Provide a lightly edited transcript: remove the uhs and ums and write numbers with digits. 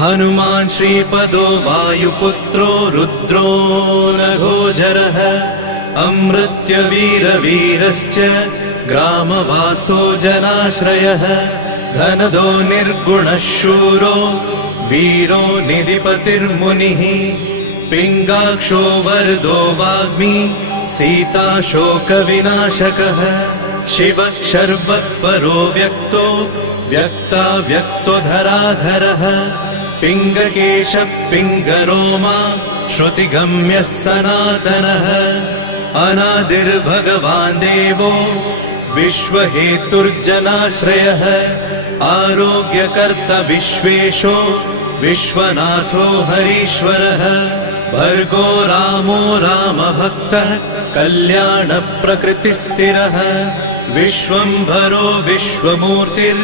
हनुमान् श्रीपदो वायुपुत्रो रुद्रो नघोजरः अमृत्यवीरवीरश्च ग्रामवासो जनाश्रयः धनदो निर्गुणः शूरो वीरो निधिपतिर्मुनिः पिङ्गाक्षो वरदो वाग्मी सीताशोकविनाशकः शिवः शर्वत्परो व्यक्तो व्यक्तो धराधरः पिङ्गकेशः पिङ्गरोमा श्रुतिगम्यः सनातनः अनादिर्भगवान् देवो विश्वहेतुर्जनाश्रयः आरोग्यकर्ता विश्वेशो विश्वनाथो हरीश्वरः भर्गो रामो रामभक्तः कल्याणप्रकृतिस्थिरः विश्वम्भरो विश्वमूर्तिर्